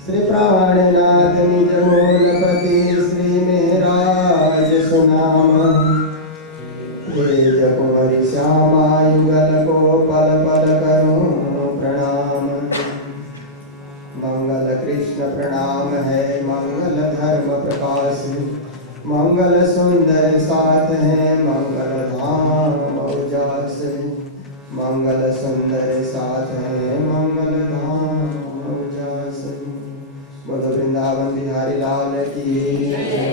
श्री प्राणनाथ निज मूलपति श्री मेहराज सुनाम तेज कुंवर श्यामा युगल को पल पल करूं प्रणाम। मंगल कृष्ण प्रणाम है मंगल धर्म प्रकाश, मंगल सुंदर साथ है मंगल धाम उजास। मंगल सुंदर साथ है मंगल धाम उजास। बोलो वृंदावन बिहारी लाल की,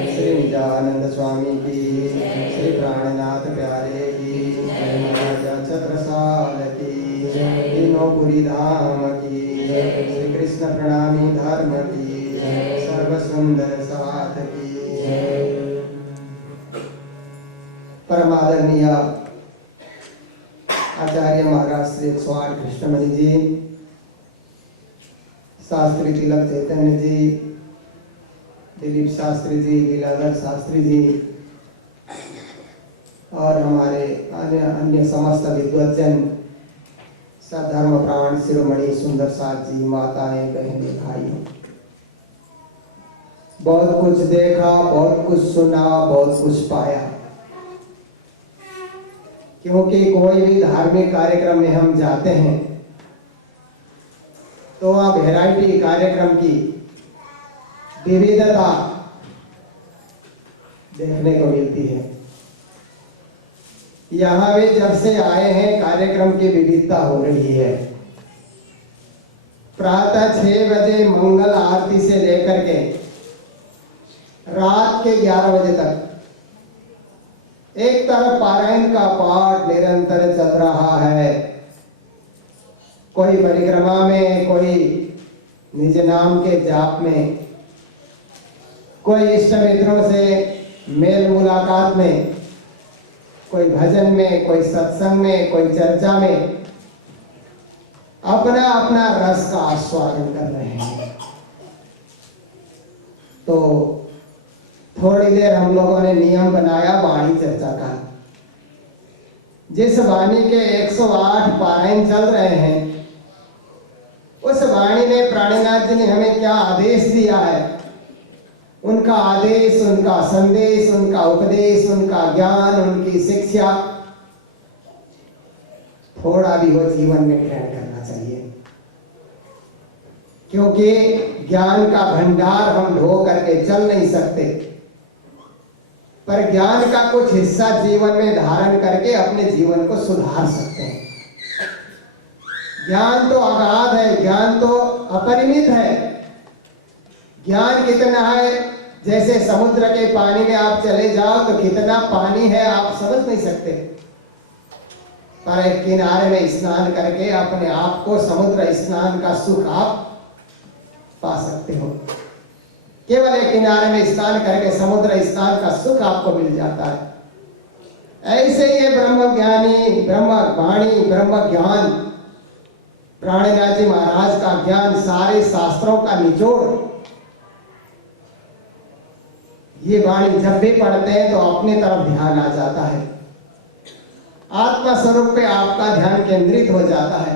श्री निजानंद स्वामी की, श्री प्राणनाथ प्यारे की, महाराजा छत्रसाल की, तीनों धाम की, श्री कृष्ण प्रणामी धर्म की, सर्व सुंदर साथ की। परम आदरणीय आचार्य महाराज श्री 108 कृष्णमणि जी, शास्त्री तिलक चैतन्य जी, दिलीप शास्त्री जी, लीलाधर शास्त्री जी और हमारे अन्य समस्त विद्वजन, सधर्म प्राण शिरोमणि सुंदर साथ जी, माताएं बहनें भाइयों, बहुत कुछ देखा, बहुत कुछ सुना, बहुत कुछ पाया। क्योंकि कोई भी धार्मिक कार्यक्रम में हम जाते हैं तो वहाँ वैरायटी कार्यक्रम की विविधता देखने को मिलती है। यहाँ भी जब से आए हैं कार्यक्रम की विविधता हो रही है। प्रातः 6 बजे मंगल आरती से लेकर के रात के 11 बजे तक एक तरफ पारायण का पाठ निरंतर चल रहा है। कोई परिक्रमा में, कोई निज नाम के जाप में, कोई इष्ट मित्रों से मेल मुलाकात में, कोई भजन में, कोई सत्संग में, कोई चर्चा में अपना अपना रस का आस्वादन कर रहे हैं। तो थोड़ी देर हम लोगों ने नियम बनाया वाणी चर्चा का। जिस वाणी के 108 पारायण चल रहे हैं, उस वाणी में प्राणनाथ जी ने हमें क्या आदेश दिया है, उनका आदेश, उनका संदेश, उनका उपदेश, उनका ज्ञान, उनकी शिक्षा थोड़ा भी वो जीवन में ग्रहण करना चाहिए। क्योंकि ज्ञान का भंडार हम ढो करके चल नहीं सकते, पर ज्ञान का कुछ हिस्सा जीवन में धारण करके अपने जीवन को सुधार सकते हैं। ज्ञान तो अगाध है, ज्ञान तो अपरिमित है। ज्ञान कितना है, जैसे समुद्र के पानी में आप चले जाओ तो कितना पानी है आप समझ नहीं सकते, पर एक किनारे में स्नान करके अपने आप को समुद्र स्नान का सुख आप पा सकते हो। केवल एक किनारे में स्नान करके समुद्र स्नान का सुख आपको मिल जाता है। ऐसे ही ब्रह्म ज्ञानी, ब्रह्म वाणी, ब्रह्म ज्ञान, प्राणनाथ जी महाराज का ज्ञान, सारे शास्त्रों का निचोड़, ये वाणी जब भी पढ़ते हैं तो अपने तरफ ध्यान आ जाता है, आत्मा स्वरूप पे आपका ध्यान केंद्रित हो जाता है।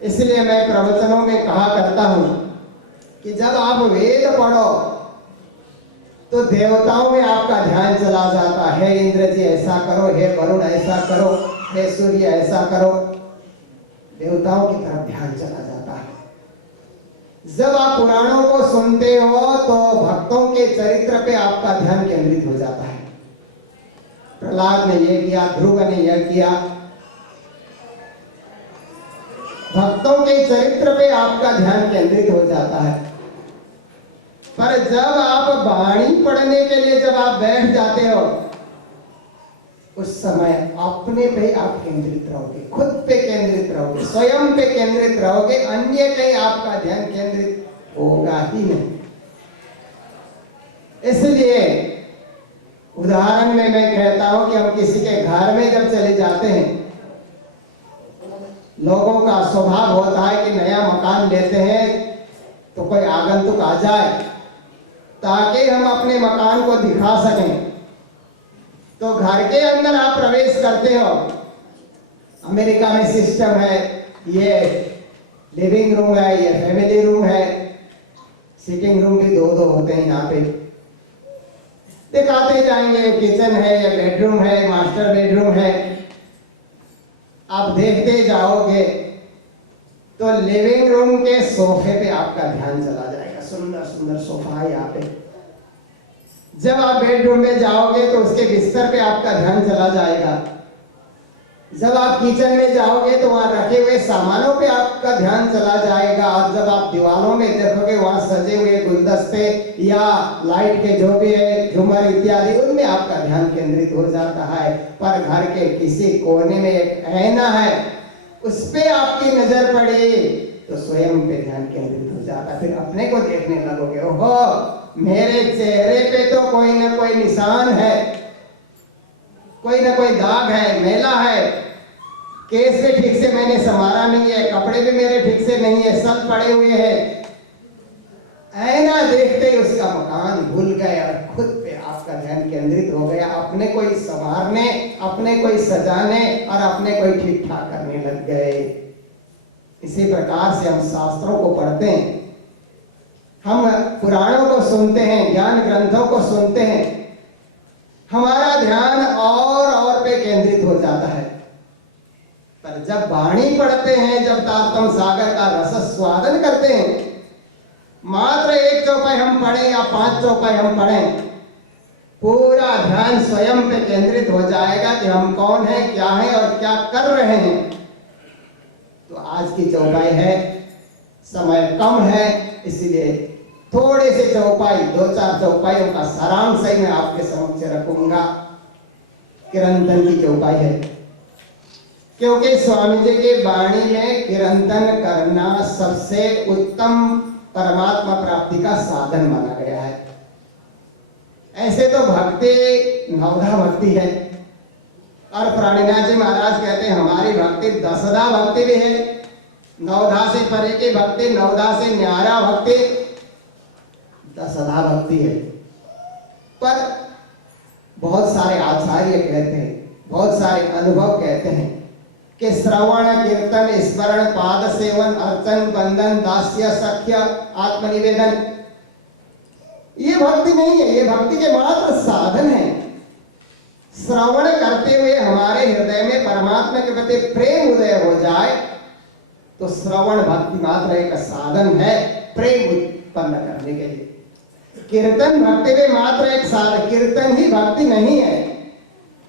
इसलिए मैं प्रवचनों में कहा करता हूं कि जब आप वेद पढ़ो तो देवताओं में आपका ध्यान चला जाता है। इंद्र जी ऐसा करो, हे वरुण ऐसा करो, हे सूर्य ऐसा करो, देवताओं की तरफ ध्यान चला जाता है। जब आप पुराणों को सुनते हो तो भक्तों के चरित्र पे आपका ध्यान केंद्रित हो जाता है। प्रहलाद ने यह किया, ध्रुव ने यह किया, भक्तों के चरित्र पे आपका ध्यान केंद्रित हो जाता है। पर जब आप वाणी पढ़ने के लिए जब आप बैठ जाते हो, उस समय अपने पे आप केंद्रित रहोगे, खुद पे केंद्रित रहोगे, स्वयं पे केंद्रित रहोगे, अन्य कहीं आपका ध्यान केंद्रित होगा ही नहीं। इसलिए उदाहरण में मैं कहता हूं कि हम किसी के घर में जब चले जाते हैं, लोगों का स्वभाव होता है कि नया मकान लेते हैं तो कोई आगंतुक आ जाए ताकि हम अपने मकान को दिखा सकें। तो घर के अंदर आप प्रवेश करते हो, अमेरिका में सिस्टम है, ये लिविंग रूम है, ये फैमिली रूम है, सिटिंग रूम भी दो दो होते हैं यहाँ पे, दिखाते जाएंगे। किचन है या बेडरूम है, मास्टर बेडरूम है, आप देखते जाओगे तो लिविंग रूम के सोफे पे आपका ध्यान चला जाएगा। सुंदर सुंदर सोफा है यहाँ पे। जब आप बेडरूम में जाओगे तो उसके बिस्तर पे आपका ध्यान चला जाएगा। जब आप किचन में जाओगे तो वहां रखे हुए सामानों पे आपका ध्यान चला जाएगा। और जब आप दीवारों में देखोगे वहां सजे हुए गुलदस्ते या लाइट के जो भी है, झूमर इत्यादि, उनमें आपका ध्यान केंद्रित हो जाता है। पर घर के किसी कोने में एक ऐना है, उस पे आपकी नजर पड़ी तो स्वयं पे ध्यान केंद्रित हो जाता है। फिर अपने को देखने लगोगे, ओहो मेरे चेहरे पे तो कोई ना कोई निशान है, कोई ना कोई दाग है, मैला है, केस भी ठीक से मैंने संवारा नहीं है, कपड़े भी मेरे ठीक से नहीं है, सब पड़े हुए हैं। ऐना देखते ही उसका मकान भूल गए और खुद पे आपका ध्यान केंद्रित हो गया। अपने को ही संवारने, अपने को ही सजाने और अपने को ही ठीक ठाक करने लग गए। इसी प्रकार से हम शास्त्रों को पढ़ते हैं, हम पुराणों को सुनते हैं, ज्ञान ग्रंथों को सुनते हैं, हमारा ध्यान और पे केंद्रित हो जाता है। पर जब वाणी पढ़ते हैं, जब तारतम सागर का रस स्वादन करते हैं, मात्र एक चौपाई हम पढ़ें या 5 चौपाई हम पढ़ें, पूरा ध्यान स्वयं पे केंद्रित हो जाएगा कि हम कौन हैं, क्या हैं और क्या कर रहे हैं। तो आज की चौपाई है, समय कम है, इसलिए थोड़े से चौपाई, 2-4 चौपाइयों का सारांश ही मैं आपके समक्ष रखूंगा। किरंतन की चौपाई है, क्योंकि स्वामी जी की वाणी में किरंतन करना सबसे उत्तम परमात्मा प्राप्ति का साधन माना गया है। ऐसे तो भक्ति नवधा भक्ति है, और प्राणीनाथ जी महाराज कहते हैं हमारी भक्ति 10धा भक्ति भी है। 9धा से परे की भक्ति, 9धा से न्यारा भक्ति, 10धा भक्ति है। पर बहुत सारे आचार्य कहते हैं, बहुत सारे अनुभव कहते हैं कि श्रवण कीर्तन स्मरण पाद सेवन अर्चन बंधन दास्य सख्य आत्मनिवेदन, ये भक्ति नहीं है, ये भक्ति के मात्र साधन है। श्रवण करते हुए हमारे हृदय में परमात्मा के प्रति प्रेम उदय हो जाए तो श्रवण भक्ति मात्र एक साधन है प्रेम उत्पन्न करने के लिए। कीर्तन भक्ति में मात्र एक साधन, कीर्तन ही भक्ति नहीं है।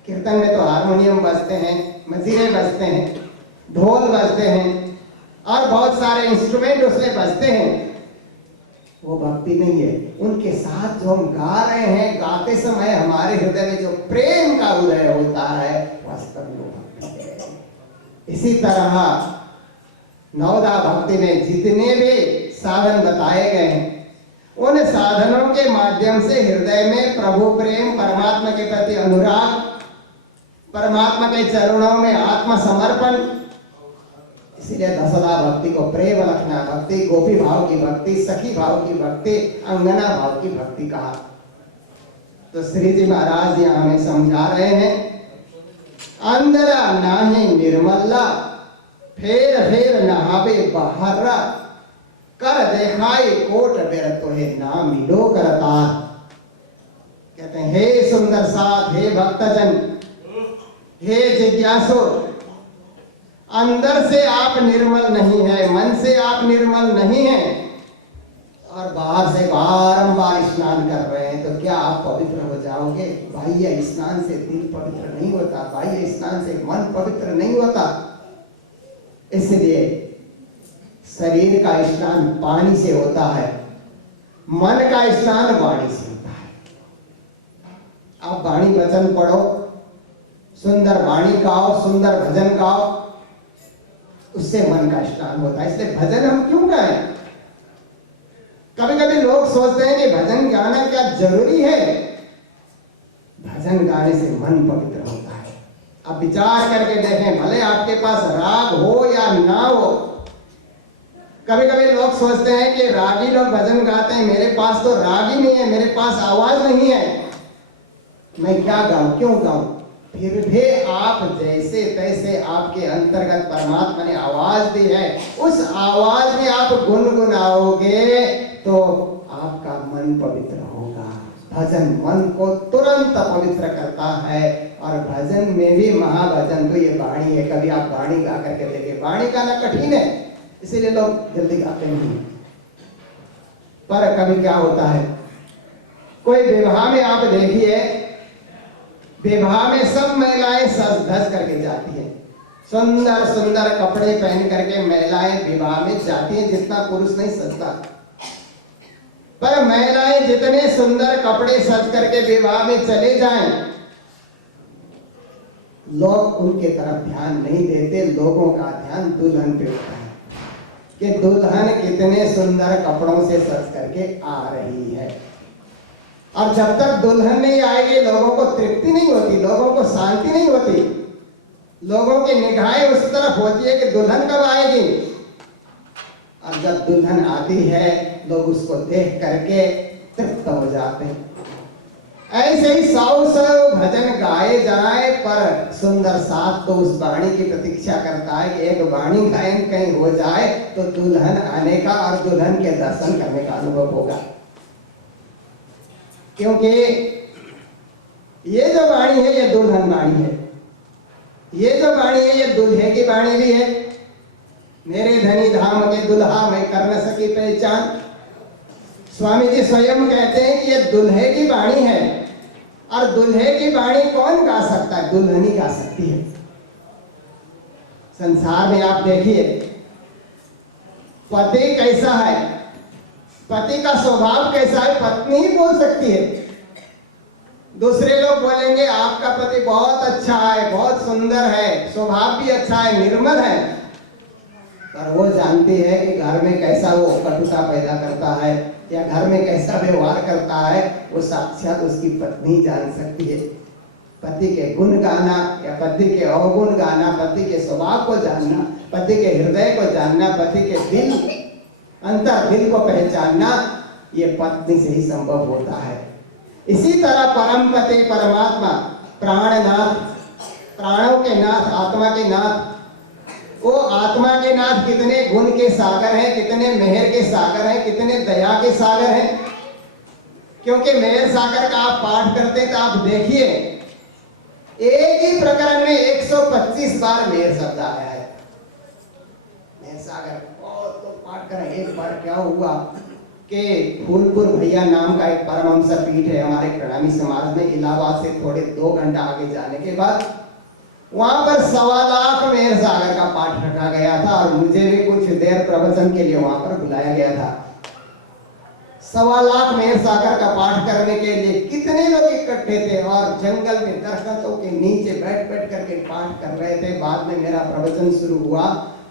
कीर्तन में तो हारमोनियम बजते हैं, मजीरे बजते हैं, ढोल बजते हैं और बहुत सारे इंस्ट्रूमेंट उसमें बजते हैं, वो भक्ति नहीं है। उनके साथ जो हम गा रहे हैं, गाते समय हमारे हृदय में जो प्रेम का उदय होता है, वास्तव में वो भक्ति है। इसी तरह 9धा भक्ति में जितने भी साधन बताए गए हैं, उन साधनों के माध्यम से हृदय में प्रभु प्रेम, परमात्मा के प्रति अनुराग, परमात्मा के चरणों में आत्मसमर्पण, इसीलिए 10धा भक्ति को प्रेम लक्षणा भक्ति, गोपी भाव की भक्ति, सखी भाव की भक्ति, अंगना भाव की भक्ति कहा। तो श्री जी महाराज यहाँ हमें समझा रहे हैं, अंदरा नाही निर्मला फेर फेर नहावे बहरा, कर देखाई कोट बेर तोहे ना मिलो करतार। कहते हैं हे सुंदर साथ, हे भक्तजन, हे जिज्ञासु, अंदर से आप निर्मल नहीं है, मन से आप निर्मल नहीं है, और बाहर से बारंबार स्नान कर रहे हैं, तो क्या आप पवित्र हो जाओगे? बाह्य स्नान से दिल पवित्र नहीं होता, बाह्य स्नान से मन पवित्र नहीं होता। इसलिए शरीर का स्नान पानी से होता है, मन का स्नान वाणी से होता है। आप वाणी वचन पढ़ो, सुंदर वाणी गाओ, सुंदर भजन गाओ, उससे मन का स्नान होता है। इसलिए भजन हम क्यों गाएं? कभी कभी लोग सोचते हैं कि भजन गाना क्या जरूरी है? भजन गाने से मन पवित्र होता है। आप विचार करके देखें, भले आपके पास राग हो या ना हो। कभी कभी लोग सोचते हैं कि रागी लोग भजन गाते हैं, मेरे पास तो राग ही नहीं है, मेरे पास आवाज नहीं है, मैं क्या गाऊं, क्यों गाऊं? फिर भी आप जैसे तैसे आपके अंतर्गत परमात्मा ने आवाज दी है, उस आवाज में आप गुनगुनाओगे तो मन पवित्र होगा। भजन मन को तुरंत पवित्र करता है। और भजन में भी महाभजन तो ये वाणी है। कभी आप वाणी गा करके देखिए, वाणी गाना कठिन है इसीलिए लोग जल्दी गाते नहीं। पर कभी क्या होता है, कोई विवाह में आप देखिए, विवाह में सब महिलाएं सज धज करके जाती हैं, सुंदर सुंदर कपड़े पहन करके महिलाएं विवाह में जाती हैं, जितना पुरुष नहीं सजता। पर महिलाएं जितने सुंदर कपड़े सज करके विवाह में चले जाएं, लोग उनके तरफ ध्यान नहीं देते। लोगों का ध्यान दुल्हन पे होता है कि दुल्हन कितने सुंदर कपड़ों से सज करके आ रही है। और जब तक दुल्हन नहीं आएगी लोगों को तृप्ति नहीं होती, लोगों को शांति नहीं होती। लोगों की निगाहें उस तरफ होती है कि दुल्हन कब आएगी। और जब दुल्हन आती है लोग उसको देख करके तृप्त हो जाते हैं। ऐसे ही 100 भजन गाए जाए, पर सुंदर साथ तो उस वाणी की प्रतीक्षा करता है कि एक वाणी गायन कहीं हो जाए तो दुल्हन आने का और दुल्हन के दर्शन करने का अनुभव होगा। क्योंकि ये जो वाणी है ये दुल्हन वाणी है, ये जो वाणी है ये दूल्हे की वाणी भी है। मेरे धनी धाम के दुल्हा मैं कर न सकी पहचान। स्वामी जी स्वयं कहते हैं कि ये दुल्हे की वाणी है। और दुल्हे की वाणी कौन गा सकता है? दुल्हन ही गा सकती है। संसार में आप देखिए पति कैसा है, पति का स्वभाव कैसा है, पत्नी ही बोल सकती है। दूसरे लोग बोलेंगे आपका पति बहुत अच्छा है, बहुत सुंदर है, स्वभाव भी अच्छा है, निर्मल है। पर वो जानती है कि घर में कैसा वो कटुता पैदा करता है या घर में कैसा व्यवहार करता है, वो साक्षात उसकी पत्नी जान सकती है। पति के गुण गाना या पति के अवगुण गाना, पति के स्वभाव को जानना, पति के हृदय को जानना, पति के दिल अंतर दिल को पहचानना, ये पत्नी से ही संभव होता है। इसी तरह परम पति परमात्मा प्राणनाथ, प्राणों के नाथ, आत्मा के नाथ, वो आत्मा के नाथ कितने गुण के सागर हैं, कितने मेहर के सागर हैं, कितने दया के सागर हैं। क्योंकि मेहर सागर का आप पाठ करते तो आप देखिए एक ही प्रकरण में 125 बार मेहर शब्द आया है। मेहर सागर बहुत लोग पाठ करें। एक बार क्या हुआ कि फूलपुर भैया नाम का एक परमहंस पीठ है हमारे प्रणामी समाज में, इलाहाबाद से थोड़े 2 घंटा आगे जाने के बाद वहां पर 1.25 लाख मेहर सागर का पाठ रखा गया था। और मुझे भी कुछ देर प्रवचन के लिए वहां पर बुलाया गया था। 1.25 लाख मेहर सागर का पाठ करने के लिए कितने लोग इकट्ठे थे और जंगल में दरख्तों के नीचे बैठ बैठ करके पाठ कर रहे थे। बाद में मेरा प्रवचन शुरू हुआ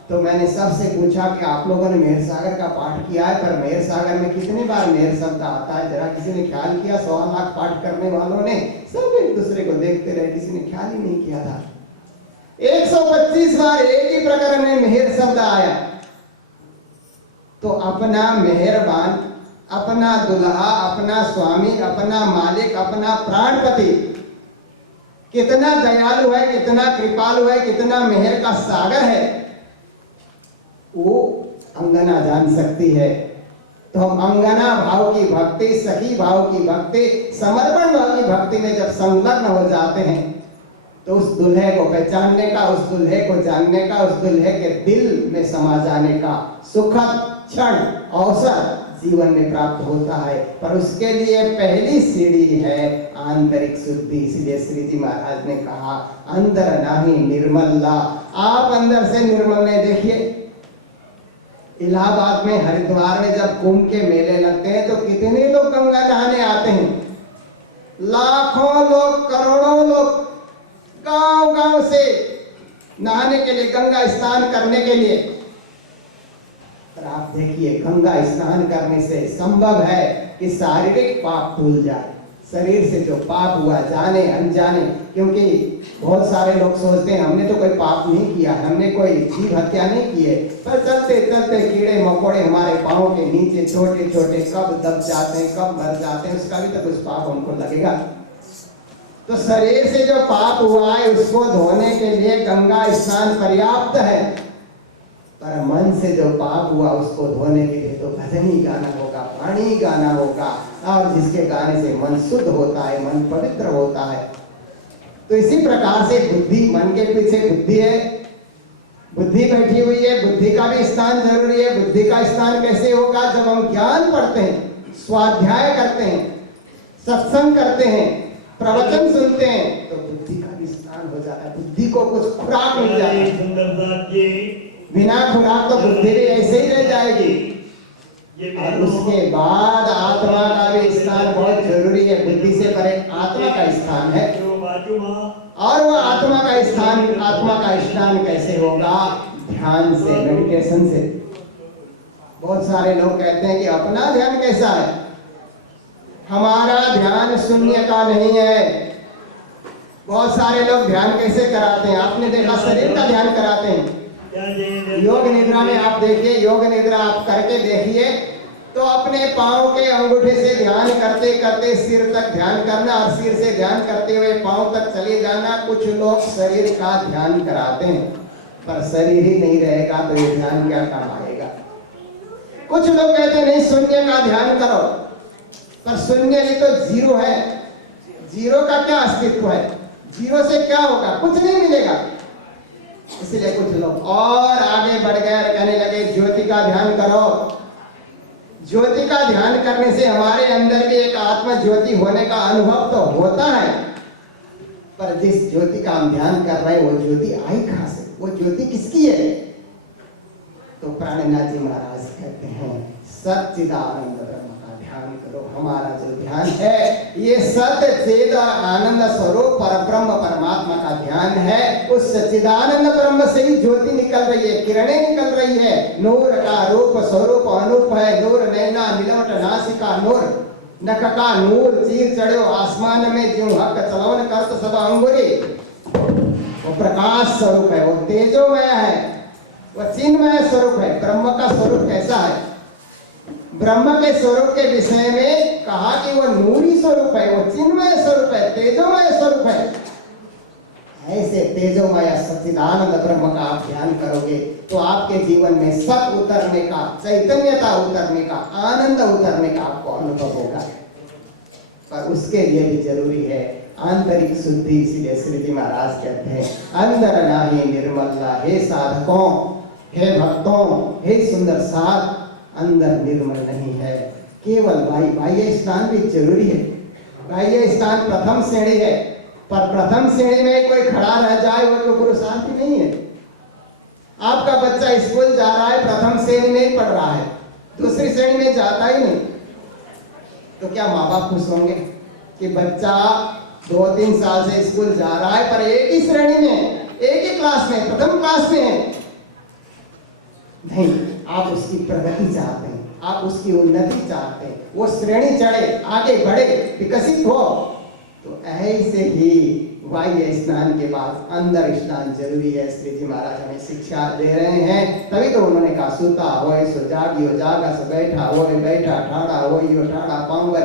तो मैंने सबसे पूछा कि आप लोगों ने मेहर सागर का पाठ किया है, पर मेहर सागर में कितनी बार मेहर शब्द आता है? जरा किसी ने ख्याल किया? 1.25 लाख पाठ करने वालों ने सब एक दूसरे को देखते रहे, किसी ने ख्याल ही नहीं किया था। 125 बार एक ही प्रकरण में मेहर शब्द आया। तो अपना मेहरबान, अपना दुल्हा, अपना स्वामी, अपना मालिक, अपना प्राणपति कितना दयालु है, कितना कृपालु है, कितना मेहर का सागर है, वो अंगना जान सकती है। तो हम अंगना भाव की भक्ति, सखी भाव की भक्ति, समर्पण भाव की भक्ति में जब संलग्न हो जाते हैं तो उस दुल्हे को पहचानने का, उस दुल्हे को जानने का, उस दुल्हे के दिल में समा जाने का सुखद क्षण अवसर जीवन में प्राप्त होता है। पर उसके लिए पहली सीढ़ी है आंतरिक शुद्धि। इसलिए श्री जी महाराज ने कहा अंदर नाही निर्मल ला। आप अंदर से निर्मल नहीं। देखिए इलाहाबाद में, हरिद्वार में जब कुंभ के मेले लगते हैं तो कितने लोग गंगा नहाने आते हैं। लाखों लोग, करोड़ों लोग गांव गांव से नहाने के लिए, गंगा स्नान करने के लिए। पर आप देखिए गंगा स्नान करने से संभव है कि शारीरिक पाप धुल जाए, शरीर से जो पाप हुआ जाने अनजाने। क्योंकि बहुत सारे लोग सोचते हैं हमने तो कोई पाप नहीं किया, हमने कोई जीव हत्या नहीं की है, पर चलते चलते कीड़े मकोड़े हमारे पाँव के नीचे छोटे छोटे कब दब जाते हैं, कब मर जाते हैं, उसका भी तो कुछ पाप हमको लगेगा। तो शरीर से जो पाप हुआ है उसको धोने के लिए गंगा स्नान पर्याप्त है, पर मन से जो पाप हुआ उसको धोने के लिए तो भजन ही गाना होगा, वाणी गाना होगा। और जिसके गाने से मन शुद्ध होता है, मन पवित्र होता है। तो इसी प्रकार से बुद्धि, मन के पीछे बुद्धि है, बुद्धि बैठी हुई है, बुद्धि का भी स्थान जरूरी है। बुद्धि का स्थान कैसे होगा? जब हम ज्ञान पढ़ते हैं, स्वाध्याय करते हैं, सत्संग करते हैं, प्रवचन सुनते हैं, तो बुद्धि का भी स्थान हो जाता है। बुद्धि को कुछ खुराक मिल जाता है। बिना खुराक तो बुद्धि भी ऐसे ही रह जाएगी। और उसके बाद आत्मा का भी स्थान बहुत जरूरी है। बुद्धि से परे आत्मा का स्थान है, और वो आत्मा का स्थान कैसे होगा? ध्यान से, मेडिटेशन से। बहुत सारे लोग कहते हैं कि अपना ध्यान कैसा है? हमारा ध्यान शून्य का नहीं है। बहुत सारे लोग ध्यान कैसे कराते हैं? आपने देखा, शरीर का ध्यान कराते हैं। योग निद्रा में आप देखिए, योग निद्रा आप करके देखिए, तो अपने पांव के अंगूठे से ध्यान करते करते सिर तक ध्यान करना, और सिर से ध्यान करते हुए पांव तक चले जाना। कुछ लोग शरीर का ध्यान कराते हैं, पर शरीर ही नहीं रहेगा तो ये ध्यान क्या काम आएगा? कुछ लोग कहते हैं नहीं, शून्य का ध्यान करो, पर शून्य भी तो जीरो है। जीरो का क्या अस्तित्व है? जीरो से क्या होगा? कुछ नहीं मिलेगा। इसलिए कुछ लोग और आगे बढ़ गए, कहने लगे ज्योति का ध्यान करो। ज्योति का ध्यान करने से हमारे अंदर भी एक आत्मा ज्योति होने का अनुभव तो होता है, पर जिस ज्योति का हम ध्यान कर रहे हैं वो ज्योति आई कहां से? वो ज्योति किसकी है? तो प्राणनाथ जी महाराज कहते हैं सच्चिदानंद ब्रह्म का ध्यान करो। हमारा जो ध्यान है ये सत्य चेत और आनंद स्वरूप परब्रह्म परमात्मा का ध्यान है। उस सच्चिदानंद ब्रह्म से ही ज्योति निकल रही है, किरणें निकल रही है। नूर का रूप स्वरूप अनूप है। नूर नैना मिलवट नासिका नूर, नख का नूर चीर चढ़ो आसमान में, ज्यों हक चलवन करत सब अंगुरी। वो प्रकाश स्वरूप है, वो तेजोमय है, वो चिन्मय स्वरूप है। ब्रह्म का स्वरूप कैसा है? ब्रह्म के स्वरूप के विषय में कहा कि वो नूरी स्वरूप है, वो चिन्मय स्वरूप है, तेजोमय स्वरूप है। ऐसे तेजोमय सच्चिदानंद ब्रह्म का आप ध्यान करोगे तो आपके जीवन में सत उतरने का, चैतन्यता उतरने का, आनंद उतरने का आपको अनुभव होगा। पर उसके लिए भी जरूरी है आंतरिक शुद्धि। इसीलिए श्री जी महाराज कहते हैं अंदर नाही निर्मला, हे साधकों, हे भक्तों, हे सुंदर साध, अंदर निर्मल नहीं है। केवल बाह्य स्नान भी जरूरी है। बाह्य स्नान प्रथम श्रेणी है, पर प्रथम श्रेणी में कोई खड़ा रह जाए वो तो पुरुषार्थ नहीं है। आपका बच्चा स्कूल जा रहा है, प्रथम श्रेणी में ही पढ़ रहा है, दूसरी श्रेणी में जाता ही नहीं, तो क्या माँ बाप खुश होंगे कि बच्चा 2-3 साल से स्कूल जा रहा है पर एक ही श्रेणी में, एक ही क्लास में, प्रथम क्लास में है? नहीं, आप उसकी प्रगति चाहते हैं, आप उसकी उन्नति चाहते हैं, वो श्रेणी चढ़े, आगे बढ़े, विकसित हो। तो ऐसे ही बाह्य स्नान के बाद अंदर स्नान जरूरी है। श्री जी महाराज हमें शिक्षा दे रहे हैं। तभी तो उन्होंने कहा सूता होए सो जागियो, जागा सो बैठा होए बैठा, ठाड़ा होइयो ठाड़ा, पांवर।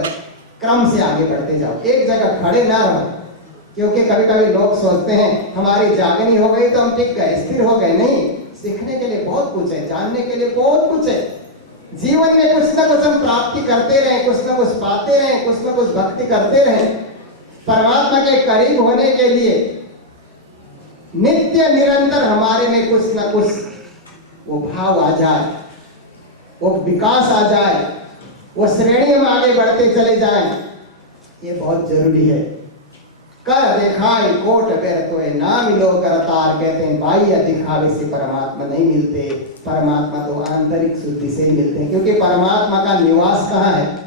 क्रम से आगे बढ़ते जाओ, एक जगह खड़े ना रहो। क्योंकि कभी कभी लोग सोचते हैं हमारी जागनी हो गई तो हम टिक गए, स्थिर हो गए। नहीं, सीखने के लिए बहुत कुछ है, जानने के लिए बहुत कुछ है। जीवन में कुछ ना कुछ हम प्राप्ति करते रहे, कुछ ना कुछ पाते रहे, कुछ ना कुछ भक्ति करते रहे। परमात्मा के करीब होने के लिए नित्य निरंतर हमारे में कुछ ना कुछ वो भाव आ जाए, वो विकास आ जाए, वो श्रेणी में आगे बढ़ते चले जाएं, ये बहुत जरूरी है। कर देखाई कोट बेर तोए ना मिलो करतार। कहते हैं बाह्य दिखावे से परमात्मा नहीं मिलते, परमात्मा तो आंतरिक शुद्धि से ही मिलते हैं। क्योंकि परमात्मा का निवास कहाँ है?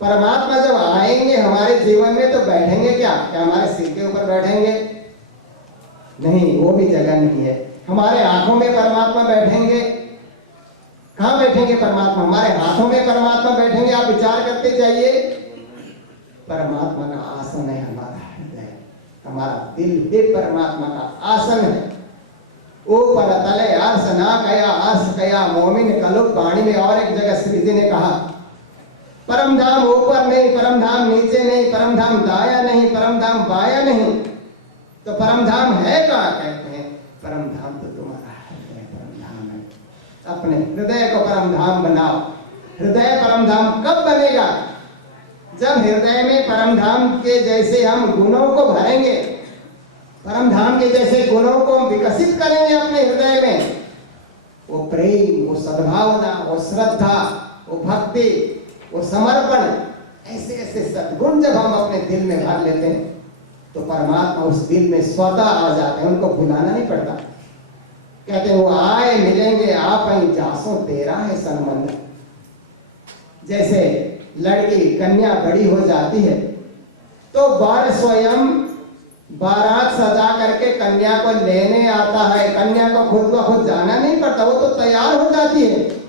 परमात्मा जब आएंगे हमारे जीवन में तो बैठेंगे क्या हमारे सिर के ऊपर बैठेंगे? नहीं, वो भी जगह नहीं है। हमारे आंखों में परमात्मा बैठेंगे? कहाँ बैठेंगे परमात्मा? हमारे हाथों में परमात्मा बैठेंगे? आप विचार करते जाइए। परमात्मा का आसन है हमारा हृदय, हमारा दिल भी परमात्मा का आसन है। ऊपर तले अर्श ना कया अर्श कया मोमिन कलुक वाणी में। और एक जगह श्री जी ने कहा परम धाम ऊपर नहीं, परम धाम नीचे नहीं, परम धाम दाया नहीं, परम धाम बाया नहीं। तो परम धाम है कहाँ? कहते हैं परम धाम तो तुम्हारा हृदय परम धाम है। अपने हृदय को परम धाम बनाओ। हृदय परम धाम कब बनेगा? जब हृदय में परमधाम के जैसे हम गुणों को भरेंगे, परम धाम के जैसे गुणों को हम विकसित करेंगे अपने हृदय में, वो प्रेम, वो सद्भावना, वो श्रद्धा, वो भक्ति, वो समर्पण, ऐसे ऐसे सद्गुण जब हम अपने दिल में भर लेते हैं तो परमात्मा उस दिल में स्वतः आ जाते हैं, उनको बुलाना नहीं पड़ता। कहते हैं वो आए मिलेंगे आप ही जासों तेरा है संबंध। जैसे लड़की कन्या बड़ी हो जाती है तो वर स्वयं बारात सजा करके कन्या को लेने आता है, कन्या को खुद ब खुद जाना नहीं पड़ता, वो तो तैयार हो जाती है।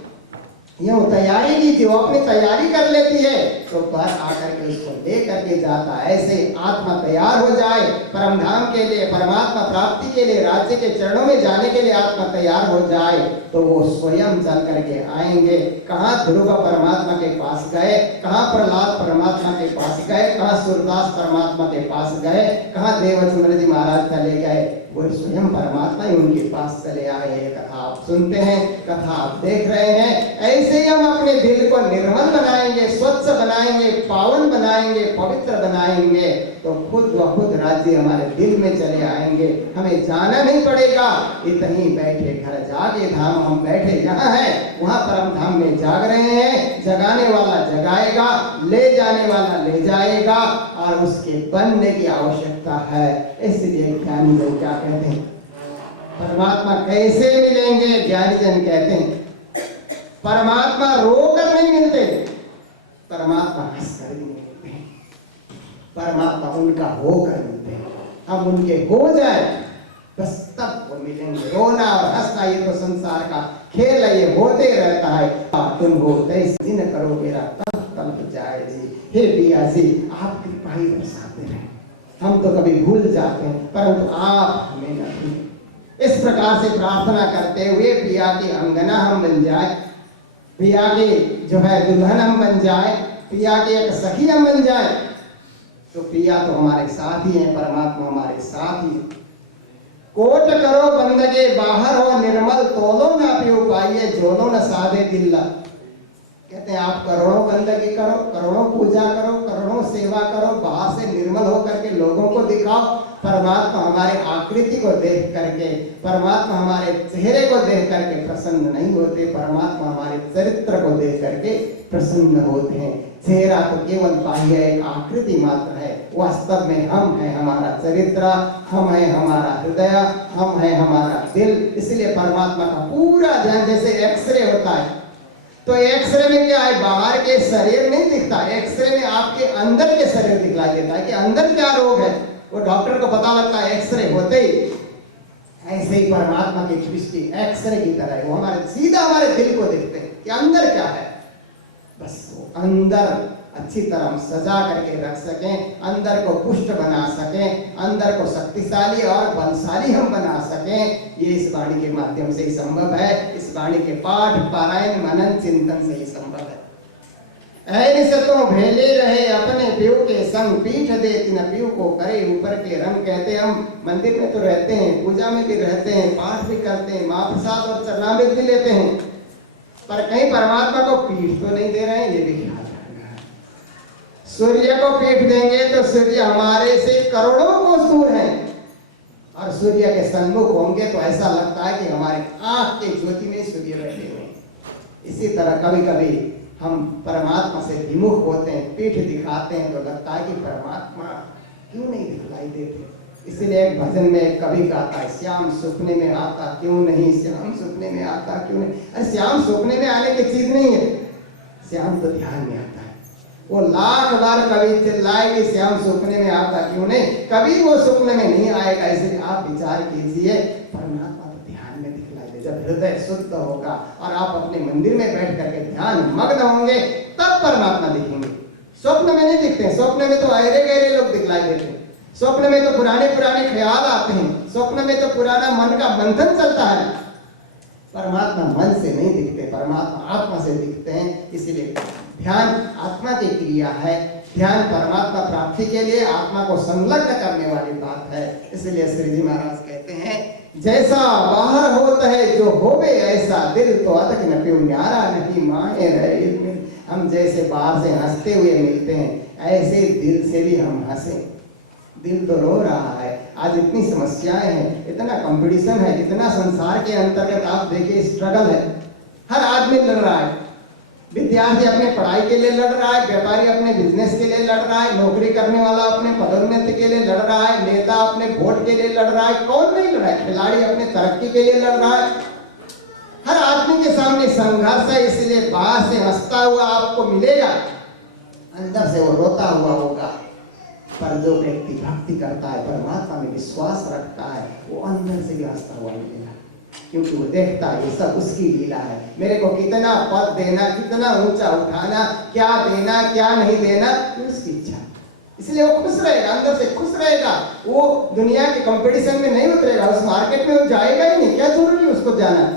यूं तैयारी की थी, वो अपनी तैयारी कर लेती है तो वर आकर के उसको ले करके जाता है। ऐसे आत्मा तैयार हो जाए परम धाम के लिए, परमात्मा प्राप्ति के लिए, राज्य के चरणों में जाने के लिए आत्मा तैयार हो जाए तो वो स्वयं चल करके आएंगे। कहाँ ध्रुव परमात्मा के पास गए, कहाँ प्रहलाद परमात्मा के पास गए, कहाँ सूरदास परमात्मा के पास गए, कहाँ देवचंद्र जी महाराज चले गए, वो स्वयं परमात्मा ही उनके पास चले आए। कथा आप सुनते हैं, कथा आप देख रहे हैं। ऐसे ही हम अपने दिल को निर्मल बनाएंगे, स्वच्छ बनाएंगे, पावन बनाएंगे, पवित्र बनाएंगे तो खुद व खुद राज्य हमारे दिल में चले आएंगे। हमें जाना नहीं पड़ेगा, इतनी बैठे घर जागे धाम, हम बैठे जहाँ हैं वहाँ परम धाम में जाग रहे हैं। जगाने वाला जगाएगा, ले जाने वाला ले जाएगा और उसके बनने की आवश्यकता है। इसलिए ज्ञानी लोग क्या कहते हैं, परमात्मा कैसे मिलेंगे? ज्ञानी जन कहते हैं परमात्मा रोकर नहीं मिलते, परमात्मा हंसकर भी नहीं मिलते हैं, परमात्मा उनका होकर मिलते हैं। हम उनके हो जाए बस तब वो मिलेंगे। रोना और हंसना ये तो संसार का खेल है, ये होते रहता है। तुम हो तैस दिन करो मेरा तब तब जाए जी। हे पिया जी आप कृपा ही बरसाते रहे, हम तो कभी भूल जाते हैं परंतु आप हमें न भूलें। इस प्रकार से प्रार्थना करते हुए पिया की अंगना हम बन जाए, पिया की जो है दुल्हन हम बन जाए, पिया की एक सखी हम बन जाए तो पिया तो हमारे साथ ही है, परमात्मा हमारे साथ ही है। कोट करो बंदगे बाहर हो निर्मल, तोलो ना पियो पाइए जोलो न साधे दिल्ला। कहते हैं आप करोड़ों बंदगी करो, करोड़ों पूजा करो, करोड़ों सेवा करो, बाहर से निर्मल होकर के लोगों को दिखाओ, परमात्मा हमारे आकृति को देख करके, परमात्मा हमारे चेहरे को देख करके प्रसन्न नहीं होते, परमात्मा हमारे चरित्र को देख करके प्रसन्न होते हैं। चेहरा तो केवल बाह्य एक आकृति मात्र है, वास्तव में हम है हमारा चरित्र, हम है हमारा हृदय, हम है हमारा दिल। इसलिए परमात्मा का पूरा ध्यान, जैसे एक्सरे होता है तो एक्सरे में क्या है, बाहर के शरीर नहीं दिखता, एक्सरे में आपके अंदर के शरीर दिखलाई देता है कि अंदर क्या रोग है, वो डॉक्टर को पता लगता है एक्सरे होते ही। ऐसे ही परमात्मा की दृष्टि एक्सरे की तरह है, वो हमारे सीधा हमारे दिल को देखते हैं कि अंदर क्या है। बस वो अंदर अच्छी तरह हम सजा करके रख सकें, अंदर को पुष्ट बना सकें, अंदर को शक्तिशाली और बलशाली हम बना सकें, ये इस वाणी के माध्यम से ही संभव है। इस वाणी के पाठ पारायण मनन चिंतन से ही संभव है। ऐसे तो भेले रहे अपने पीऊ के संग, पीठ दे तिन पीऊ को करे ऊपर के रंग। कहते हम मंदिर में तो रहते हैं, पूजा में भी रहते हैं, पाठ भी करते हैं, महाप्रसाद और चरणामृत भी लेते हैं, पर कहीं परमात्मा को पीठ तो नहीं दे रहे हैं, ये भी ख्याल रखना है। सूर्य को पीठ देंगे तो सूर्य हमारे से करोड़ों कोस दूर है और सूर्य के सन्मुख होंगे तो ऐसा लगता है कि हमारे आंख के ज्योति में सूर्य बैठे हुए हैं। इसी तरह कभी कभी हम परमात्मा से विमुख होते हैं, पीठ दिखाते हैं तो लगता है कि परमात्मा क्यों नहीं दिखलाई देते। इसलिए एक भजन में एक कवि गाता है, श्याम सपने में आता क्यों नहीं, श्याम सपने में आता क्यों नहीं। अरे श्याम सपने में आने की चीज नहीं है, श्याम तो ध्यान में आता है। वो लाख बार कवि चिल्लाए कि श्याम सपने में आता क्यों नहीं, कभी वो सपने में नहीं आएगा। इसलिए आप विचार कीजिए, परमात्मा तो ध्यान में दिखलाई दे। जब हृदय शुद्ध होगा और आप अपने मंदिर में बैठ करके ध्यान मग्न होंगे तब परमात्मा दिखेंगे। स्वप्न में नहीं दिखते, स्वप्न में तो अहरे गहरे लोग दिखलाई देते हैं, स्वप्न में तो पुराने पुराने ख्याल आते हैं, स्वप्न में तो पुराना मन का मंथन चलता है। परमात्मा मन से नहीं दिखते, परमात्मा आत्मा से दिखते हैं। इसीलिए ध्यान आत्मा की क्रिया है, ध्यान परमात्मा प्राप्ति के लिए आत्मा को संलग्न करने वाली बात है। इसलिए श्री जी महाराज कहते हैं, जैसा बाहर होता है जो होवे ऐसा दिल, तो अतक न प्यो न्यारा नहीं माहे रहे। हम जैसे बाहर से हंसते हुए मिलते हैं, ऐसे दिल से भी हम हंसें। दिल तो रो रहा है, आज इतनी समस्याएं हैं, इतना कंपटीशन है, इतना संसार के अंतर्गत आप देखिए स्ट्रगल है। हर आदमी लड़ रहा है, विद्यार्थी अपने पढ़ाई के लिए लड़ रहा है, व्यापारी अपने बिजनेस के लिए लड़ रहा है, नौकरी करने वाला अपने पदोन्नति के लिए लड़ रहा है, नेता अपने वोट के लिए लड़ रहा है, कौन नहीं लड़ रहा है, खिलाड़ी अपने तरक्की के लिए लड़ रहा है। हर आदमी के सामने संघर्ष है, इसलिए बाहर से हंसता हुआ आपको मिलेगा, अंदर से वो रोता हुआ होगा। पर जो व्यक्ति भक्ति करता है, परमात्मा में विश्वास रखता है, वो अंदर से भी हंसता हुआ मिलेगा, क्योंकि वो देखता है ये सब उसकी लीला है। मेरे को कितना पद देना, कितना ऊंचा उठाना, क्या देना क्या नहीं देना, ये उसकी इच्छा, इसलिए वो खुश रहेगा, अंदर से खुश रहेगा। वो दुनिया के कंपटीशन में नहीं उतरेगा, उस मार्केट में वो जाएगा ही नहीं, क्या जरूरी उसको जाना।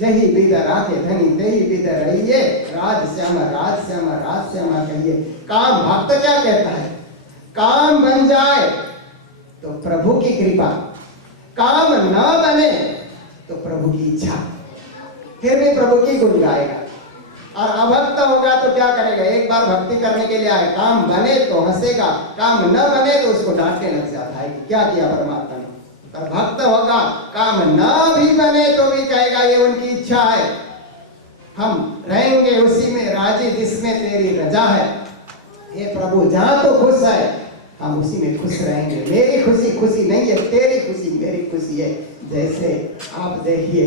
जही बिद राखे धनी तेही बिद रहिए, राज श्यामा राज श्यामा राज श्यामा कहिए। काम भक्त क्या कहता है, काम बन जाए तो प्रभु की कृपा, काम न बने तो प्रभु की इच्छा, फिर भी प्रभु की गुण गाएगा। और अभक्त होगा तो क्या करेगा, एक बार भक्ति करने के लिए आए, काम बने तो हंसेगा, काम न बने तो उसको डांटने लग जाता है कि क्या किया परमात्मा ने। पर भक्त होगा, काम न भी बने तो भी कहेगा ये उनकी इच्छा है, हम रहेंगे उसी में राजी जिसमें तेरी रजा है। हे प्रभु जहां तो खुश है, हम उसी में खुश रहेंगे। मेरी खुशी खुशी नहीं है, तेरी खुशी मेरी खुशी है। जैसे आप देखिए,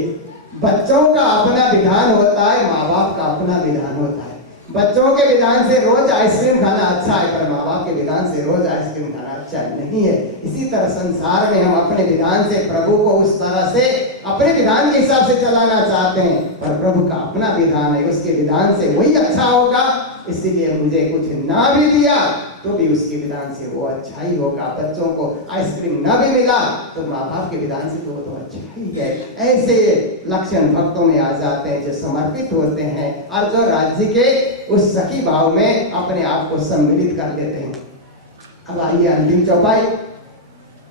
बच्चों का अपना विधान होता है, माँ बाप का अपना विधान होता है। बच्चों के विधान से रोज आइसक्रीम खाना अच्छा है, पर माँ बाप के विधान से रोज आइसक्रीम खाना अच्छा नहीं है। इसी तरह संसार में हम अपने विधान से प्रभु को उस तरह से अपने विधान के हिसाब से चलाना चाहते हैं, पर प्रभु का अपना विधान है, उसके विधान से वही अच्छा होगा। इसीलिए मुझे कुछ ना भी दिया तो भी उसके विधान से वो अच्छा ही होगा। बच्चों को आइसक्रीम ना भी मिला तो माँ बाप के विधान से तो वो तो अच्छा ही है। ऐसे लक्षण भक्तों में आ जाते हैं जो समर्पित होते हैं और जो राज्य के उस सखी भाव में अपने आप को सम्मिलित कर लेते हैं। अब आइए अंतिम चौपाई।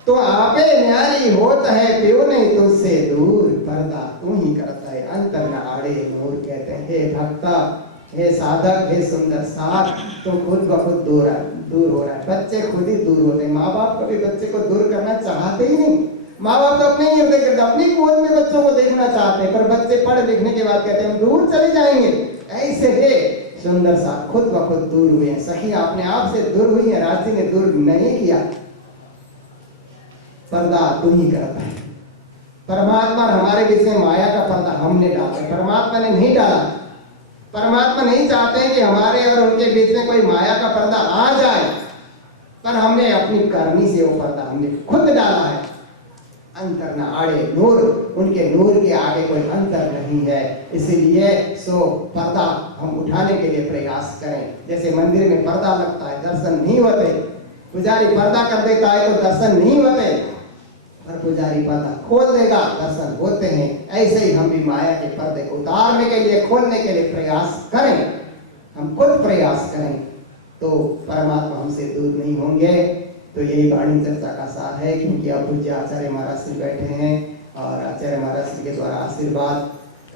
तो आपे न्यारी होता है प्यो नहीं तुझसे दूर, पर्दा तू ही करता है अंतर न आड़े नूर। कहते हैं हे भक्ता, हे साधक, हे सुंदर साथ, तो खुद ब खुद दूर हो रहा है। बच्चे खुद ही दूर होते हैं, माँ बाप कभी बच्चे को दूर करना चाहते ही नहीं। माँ बाप तो अपने ही हृदय करते, अपनी गोद में बच्चों को देखना चाहते हैं, पर बच्चे पढ़ लिखने के बाद कहते हैं हम दूर चले जाएंगे। ऐसे हे सुंदर साथ खुद ब खुद दूर हुए हैं, सखी अपने आप से दूर हुई है, राशि ने दूर नहीं किया। पर्दा तू ही करता है। परमात्मा हमारे बीच में माया का पर्दा हमने डाला, परमात्मा ने नहीं डाला। परमात्मा नहीं चाहते हैं कि हमारे और उनके बीच में कोई माया का पर्दा आ जाए, पर हमने अपनी करनी से वो पर्दा हमने खुद डाला है। अंतर न आड़े नूर, उनके नूर के आगे कोई अंतर नहीं है। इसीलिए सो पर्दा हम उठाने के लिए प्रयास करें। जैसे मंदिर में पर्दा लगता है, दर्शन नहीं होते, पुजारी पर्दा कर देता है तो दर्शन नहीं होते, और पुजारी पर्दा खोल देगा दर्शन होते हैं। ऐसे ही हम भी माया के पर्दे को उतारने के लिए, खोलने के लिए प्रयास करें। हम खुद प्रयास करें तो परमात्मा हमसे दूर नहीं होंगे। तो यही वाणी चर्चा का सार है, क्योंकि अब पूज्य आचार्य महाराज श्री बैठे हैं और आचार्य महाराज श्री के द्वारा आशीर्वाद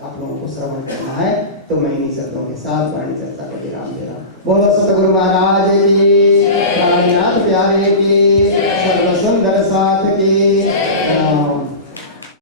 आप लोगों को श्रवण करना है। तो मैं इन्हीं शब्दों के साथ वाणी चर्चा को विराम दे रहा हूँ। बोलो सतगुरु महाराज की, प्राणनाथ प्यारे की, सर्व सुंदर सा